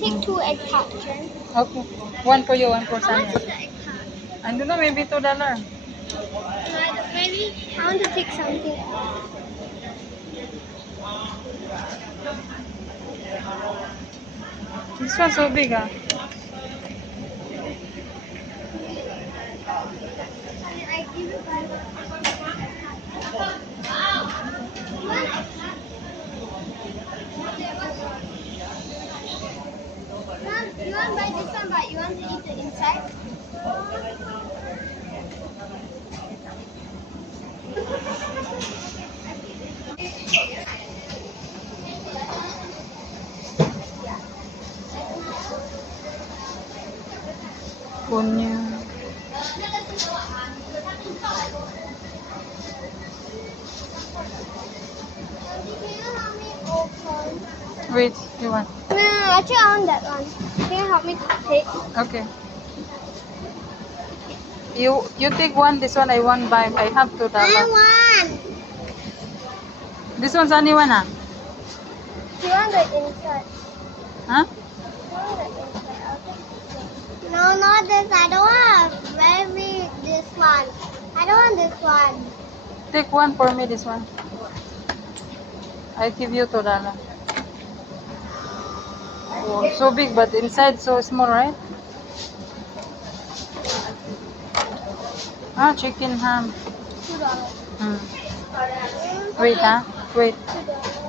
take 2 egg tarts, Jen. Okay. One for you, one for How much is Sanya. the egg tart? I don't know, maybe $2. Maybe I want to take something. This one's so big, ah. I give you 5. Mom, you want to buy this one, but you want to eat the inside? Punya. Can you help me open? Wait, you want? No, actually I want that one. Can you help me take? Okay. You take one, this one I want buy. I have $2. I want. This one's only one, ah? Do you want the inside? Huh? Do you want the inside? I'll take this one. No, not this. I don't want maybe this one. I don't want this one. Take one for me, this one. I give you $2. Oh, so big, but inside so small, right? Ah, chicken ham. $2. Hmm. Wait, huh? Wait. $2.